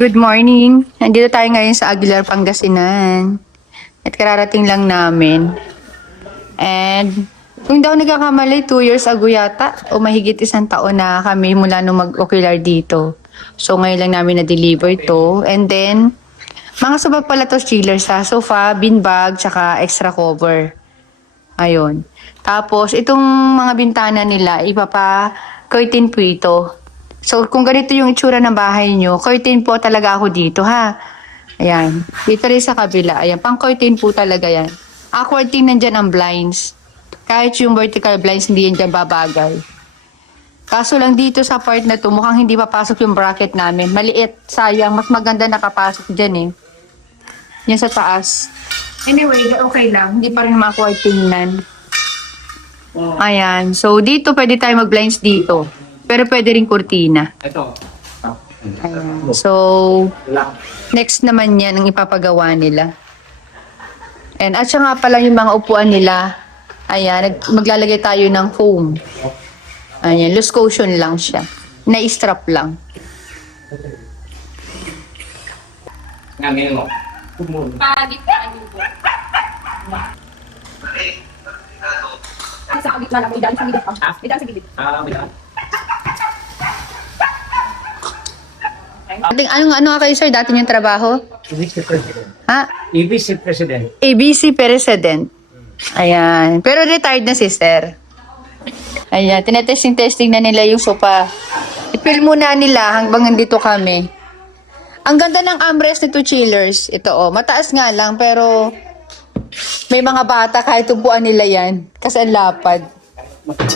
Good morning. Nandito tayo ngayon sa Aguilar, Pangasinan. At kararating lang namin. And kung daw nagkakamali, 2 years ago yata o mahigit 1 taon na kami mula nung mag-ocular dito. So ngayon lang namin na-deliver to. And then, mga sabag pala to chillers sa sofa, beanbag, tsaka extra cover. Ayun. Tapos, itong mga bintana nila, ipapa-curtain po ito. So, kung ganito yung itsura ng bahay nyo, curtain po talaga ako dito, ha? Ayan. Dito rin sa kabila. Ayan, pang-curtain po talaga yan. Curtain nandyan ang blinds. Kahit yung vertical blinds, hindi yan dyan babagay. Kaso lang dito sa part na to, mukhang hindi papasok yung bracket namin. Maliit, sayang. Mas maganda nakapasok dyan eh. Yan sa taas. Anyway, okay lang. Hindi pa rin makuha-tingnan. Ayan. So, dito pwede tayo mag-blinds dito. Pero pwede rin kurtina. Ito. Ayan. So, next naman yan ang ipapagawa nila. And at siya nga pala yung mga upuan nila. Ayan. Maglalagay tayo ng foam. Ayan. Loose cushion lang siya. Na-strap lang. Ngayon mo. Pagit ka ang yugo. Sa gitna lang, idaan sa gilid pa. Idaan sa gilid. Bilang. Ano nga kayo, sir? Dati yung trabaho? ABC President. Ha? ABC President. ABC President. Ayan. Pero retired na si sir. Ayan. Tinetesting-testing na nila yung sopa. I-fill muna nila hanggang nandito kami. Ang ganda ng armrest nito, chillers. Ito, mataas nga lang, pero may mga bata kahit upuan nila yan. Kasi ang lapad.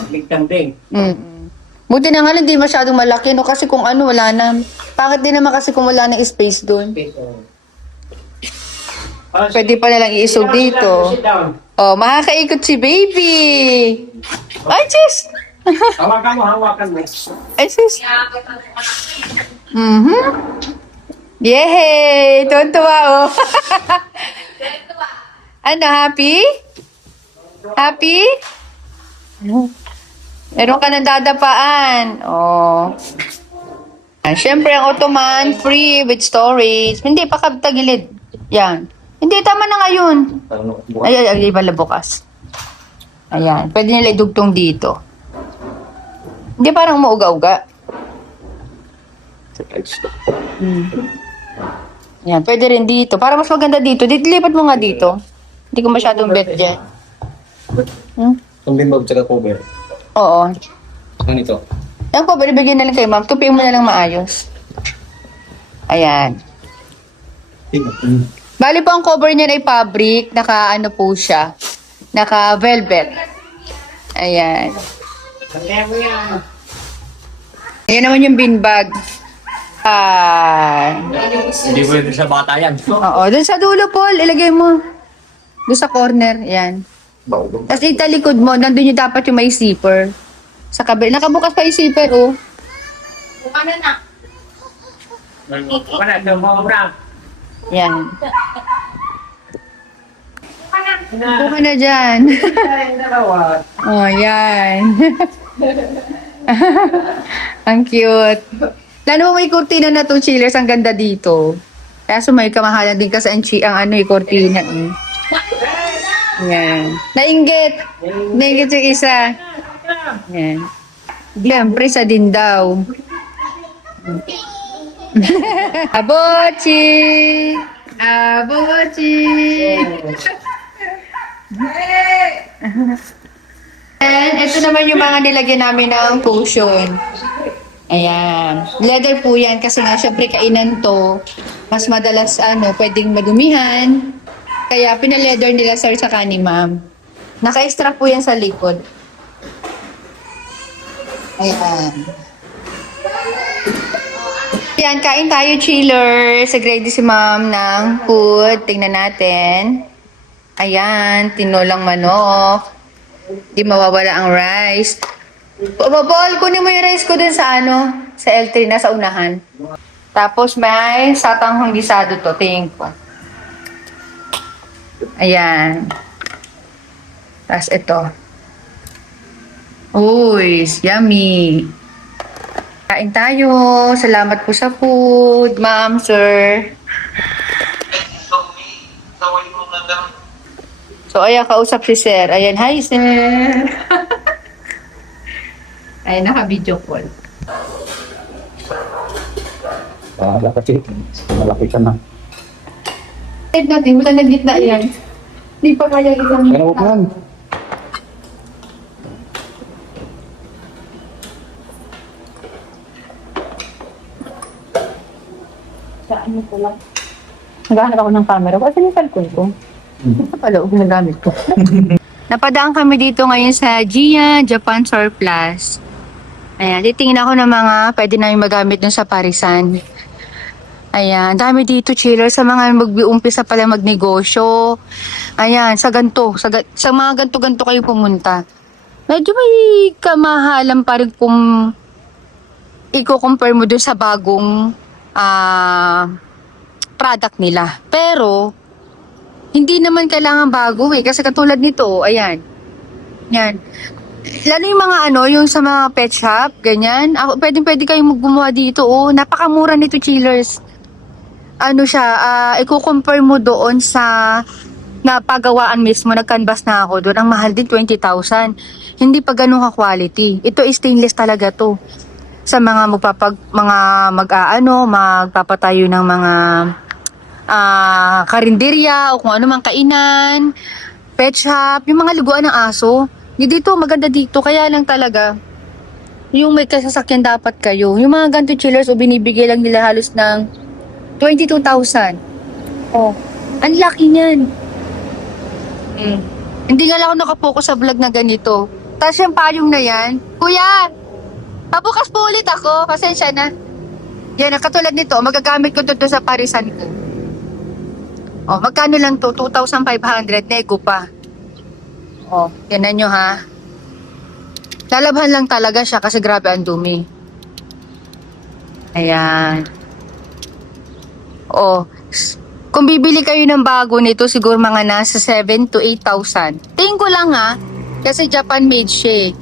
Ligtang din. Buti na nga lang, hindi masyadong malaki, no? Kasi kung ano, wala na. Bakit din naman kasi kung wala na space doon? Pwede pa nalang iisog dito. Sit down. Oh, makakaikot si baby. Ay, sis! Hawakan mo. Ay, sis. Yehey! Tuwan-tuwa, oh. Ano, happy? Happy? Meron ka ng dadapaan. Oh. Siyempre, ang Ottoman, free with storage. Hindi, pakabtagilid. Yan. Hindi, tama na ngayon. Ay, iba na bukas. Ayan. Pwede nila idugtong dito. Hindi, parang mauga-uga. Yan, pwede rin dito. Para mas maganda dito. Lipat mo nga dito. Hindi ko masyadong bet dyan. Tumbin mo tsaka cover. Oo. Ano ito? Yan po, bigyan na lang kayo, ma'am. Tupiin mo na lang maayos. Ayan. Bali po, ang cover niya ay fabric. Naka-ano po siya. Naka-velvet. Ayan. Ayan naman yung beanbag. Hindi pwede sa bata yan. Oo, dun sa dulo, Paul. Ilagay mo. Dun sa corner. Ayan. Tapos italikod mo. Nandun yung dapat yung may zipper. Sa kabila. Nakabukas pa yung zipper, oh. Buka na na. Wala, ito mo bra. Yan. Buka na dyan. Oh, yan. Ang cute. Lalo mo may kurtina na to, chillers. Ang ganda dito. Kaya may kamahalan din kasi ang ano, yung kurtina. Yan. Nainggit. Nainggit yung isa. Yan. Siyempre, sa din daw. Abochi! Abochi! And ito naman yung mga nilagyan namin ng cushion. Ayan. Leather po yan kasi nga syempre kainan to. Mas madalas pwedeng madumihan. Kaya pinaleather nila sir sa ni ma'am. Naka-extra po yan sa likod. Ayan. Yan, kain tayo, chillers. Ready si ma'am ng food. Tingnan natin. Ayan, tinolang manok. Di mawawala ang rice. Paul, kunin mo yung rice ko dun sa sa L3 na sa unahan. Tapos may satanghang gisado to. Tingin ko. Ayan. Tapos ito. Uy, yummy. Kain tayo. Salamat po sa food, ma'am, sir. So, ayan, kausap si sir. Ayan, hi, sir. Ayan, naka-video call. Bahala kasi. Malaki ka na. Ted natin, wala na gitna yan. Hindi pa kaya isang Ano ba yan? Sa ano ko lang. Naghahanap ako ng camera. Kasi yung cellphone ko. Ito pala, ginagamit ko. Napadaan kami dito ngayon sa Gian Japan Surplus. Ayan, titingin ako ng mga pwede namin magamit dun sa parisan. Ayan, dami dito chiller sa mga mag-uumpisa pala magnegosyo. Ayan, sa sa mga ganto-ganto kayo pumunta. Medyo may kamahalan pa rin kung i-compare mo dun sa bagong product nila. Pero, hindi naman kailangan bago eh. Kasi katulad nito, ayan. Yan. Lalo yung mga yung sa mga pet shop, ganyan. Pwede kayong gumawa dito, oh. Napakamura nito, chillers. Ano siya, i-compare mo doon sa napagawaan mismo, nag-canvas na ako doon. Ang mahal din, 20,000. Hindi pa ganun ka-quality. Ito is stainless talaga to. Sa mga magpapatayo ng mga karinderya o kung ano mang kainan, pet shop, yung mga luguan ng aso. Dito, maganda dito. Kaya lang talaga, yung may kasasakyan dapat kayo. Yung mga ganito chillers o binibigay lang nila halos ng 22,000. Oh, ang laki niyan. Hindi nga lang ako nakapokus sa vlog na ganito. Tapos yung payong na yan, kuya, pabukas po ulit ako. Pasensya na. Yan, katulad nito, magagamit ko doon sa parisan ko. Oh, magkano lang to? 2,500, nego pa. Oh, yan nyo ha. Lalabhan lang talaga siya kasi grabe ang dumi. Ayan. Oh, kung bibili kayo ng bago nito, siguro mga nasa 7 to 8,000. Tingin ko lang ha, kasi Japan made siya.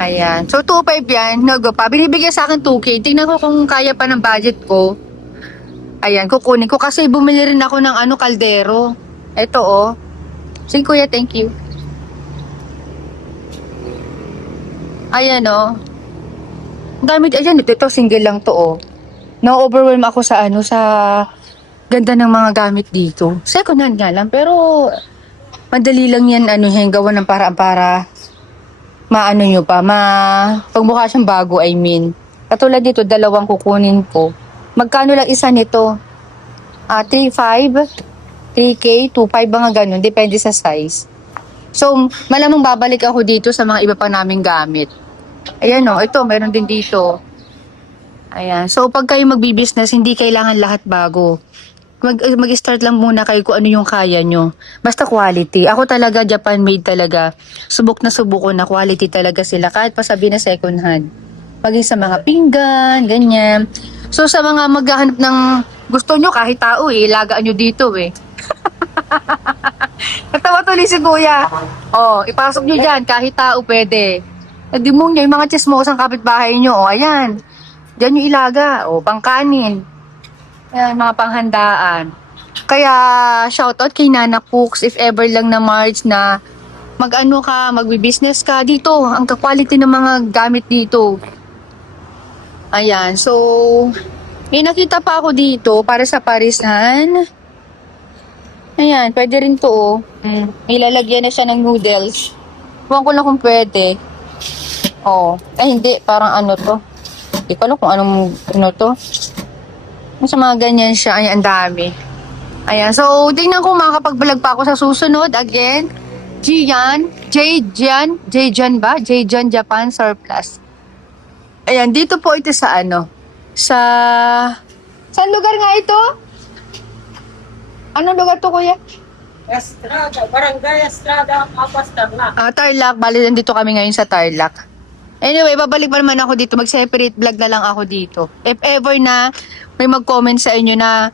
Ayan. So, 2,500 yan. Nago pa. Binibigyan sa akin 2K. Tingnan ko kung kaya pa ng budget ko. Ayan, kukunin ko. Kasi bumili rin ako ng kaldero. Ito, oh. Sige, kuya, thank you. Ayan, oh. Gamit, ayan, ito, single lang to, oh. Na-overwhelm ako sa sa ganda ng mga gamit dito. Second hand nga lang, pero madali lang yan, gawa ng paraan para nyo pa, pagmukha siyang bago, I mean. Katulad dito, dalawang kukunin ko. Magkano lang isa nito? 3,500, 3K, 2,500, mga ganun. Depende sa size. So, malamang babalik ako dito sa mga iba pa naming gamit. Ayan o, ito, meron din dito. Ayan. So, pag kayo magbi-business, hindi kailangan lahat bago. Mag-start lang muna kayo kung ano yung kaya nyo. Basta quality. Ako talaga, Japan made talaga. Subok na subok ko na quality talaga sila. Kahit pa sabi na second hand. Maging sa mga pinggan, ganyan. So, sa mga maghahanap ng gusto nyo, kahit tao ilagaan nyo dito Natawa tuloy si kuya. Oh, ipasok nyo dyan, kahit tao pwede. Di mo nyo, yung mga chismosang kapitbahay nyo, ayan. Diyan nyo ilaga, pangkanin. Ayan, mga panghandaan. Kaya, shoutout kay Nana Cooks, if ever lang na March na magbi-business ka dito. Ang quality ng mga gamit dito. Ayan, so, may nakita pa ako dito para sa parisan. Ayan, pwede rin to, May lalagyan na siya ng noodles. Huwag ko lang kung pwede. Hindi, parang to. Hindi ko alam kung anong to. Sa mga ganyan siya, ayan, ang dami. Ayan, so, tingnan ko makakapag-vlog pa ako sa susunod. Again, J-Jan ba? J-Jan Japan Surplus. Ayan, dito po ito sa saan lugar nga ito? Anong lugar to, kuya? Estrada, Barangay Estrada, Apas, Tarlac. Tarlac. Bali, nandito kami ngayon sa Tarlac. Anyway, babalik pa naman ako dito. Mag-separate vlog na lang ako dito. If ever na may mag-comment sa inyo na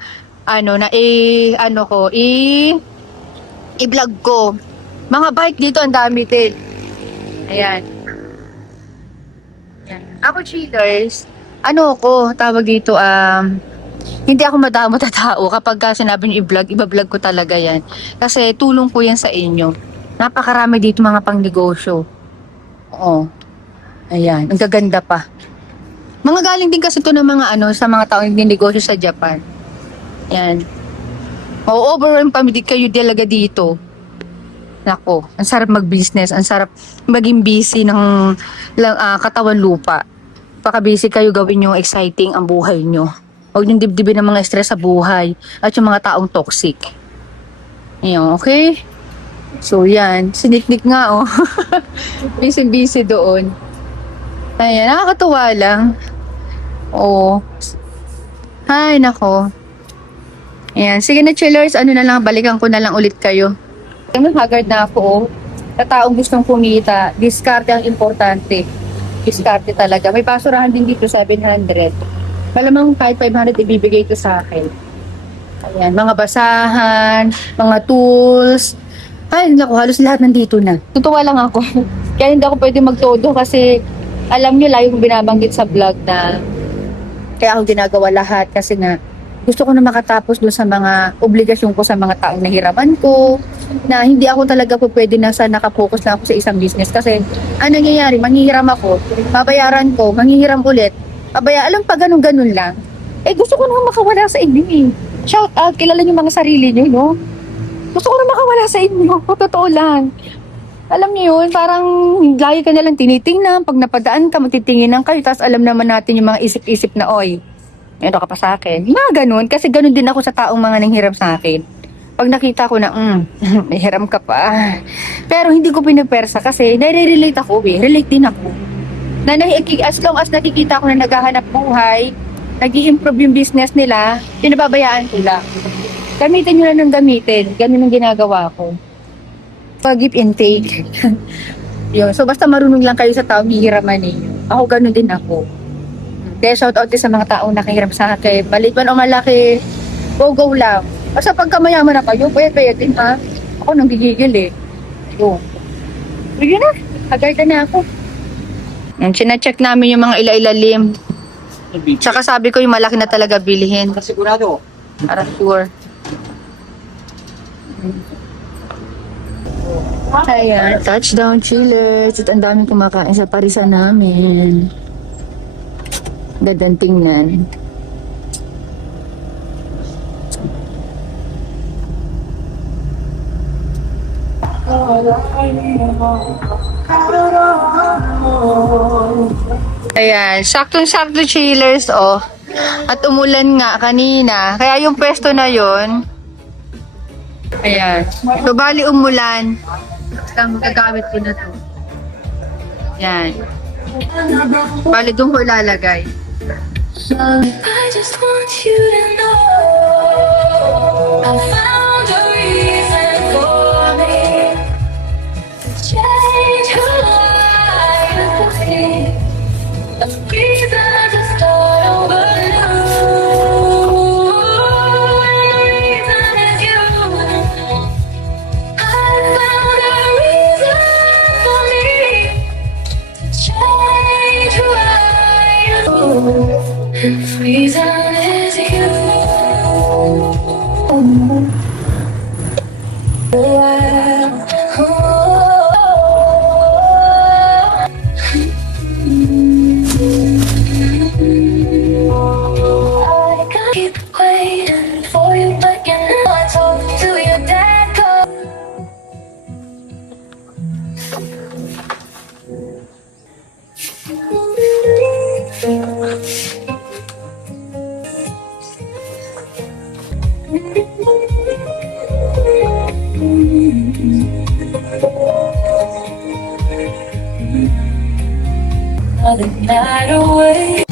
i-vlog ko. Mga bike dito, ang dami din. Ayan. Ayan. Ako, chillers, ano ko, tawag dito, hindi ako madamo tao kapag sinabi niyo i-vlog, iba-vlog ko talaga yan. Kasi tulong po yan sa inyo. Napakarami dito mga pangnegosyo. Oo. Ayan, ang gaganda pa. Mga galing din kasi to ng mga sa mga taong negosyo sa Japan. Ayan. Ma-overwhelm pa kayo talaga dito. Nako, ang sarap mag-business, ang sarap maging busy ng katawan lupa. Paka-busy kayo, gawin yung exciting ang buhay nyo. Huwag niyong dibdibin ng mga stress sa buhay at yung mga taong toxic. Ayan, okay? So, yan. Siniknik nga, oh. Busy-busy doon. Ayan, nakakatuwa lang. Oo. Hay, nako. Ayan, sige na chillers, ano na lang, balikan ko na lang ulit kayo. Kami haggard na ako, oh. Sa taong gustong kumita, diskarte ang importante. Diskarte talaga. May basurahan din dito, 700. Malamang kahit 500 ibibigay ito sa akin. Ayan, mga basahan, mga tools. Ay, naku, halos lahat nandito na. Tutuwa lang ako. Kaya hindi ako pwede magtodo kasi alam niyo, lagi kong binabanggit sa vlog na kaya ako ginagawa lahat kasi nga gusto ko na makatapos doon sa mga obligasyon ko sa mga taong nahiraman ko, na hindi ako talaga po pwede na sa nakapokus lang ako sa isang business kasi ano nangyayari, manghihiram ako, babayaran ko, manghihiram ulit, alam pa ganun-ganun lang. Eh gusto ko na makawala sa inyo eh. Shout out, kilala niyo mga sarili niyo, no? Gusto ko na makawala sa inyo, totoo lang. Alam niyo yun, parang lagi ka nalang tinitingnan, pag napadaan ka, matitinginan kayo, tapos alam naman natin yung mga isip-isip na, oy, meron ka pa sa akin. Mga ganun, kasi ganun din ako sa taong mga nanghiram sa akin. Pag nakita ko na, may hiram ka pa. Pero hindi ko pinagpersa kasi nare-relate ako eh. Relate din ako. As long as nakikita ko na naghahanap buhay, nag-i-improve yung business nila, pinababayaan ko lang. Gamitin nyo lang ng gamitin. Ganun ang ginagawa ko. Give and take. Yun. So basta marunong lang kayo sa taong hihiraman ninyo. Ako ganun din ako. Kaya shout out din sa mga taong nakahiram sa akin. Maliit man o malaki, go lang. Basta pagka mayaman na kayo, pwede din ha. Ako nang gigigil eh. Yun. Yun na, hagarda na ako. Yan, sinacheck namin yung mga ilailalim. Tsaka sabi ko yung malaki na talaga bilihin. Sigurado. Para sure. Ayan, touchdown chillers. At ang daming kumakain sa parisan namin. Gandang tingnan. Ayan, saktong-sakto chillers, oh. At umulan nga kanina. Kaya yung pwesto na yon. Ayan. So, bali umulan. Lang gagamit ko na to. Ayan. Bali doon ko ilalagay. I just want you to know I found a reason for me to change your life. A reason to start over new. And the reason is you. I found a reason for me to change who I am. Reason is you. I can't keep waiting for you, but you know I talk to your dad. Another night away.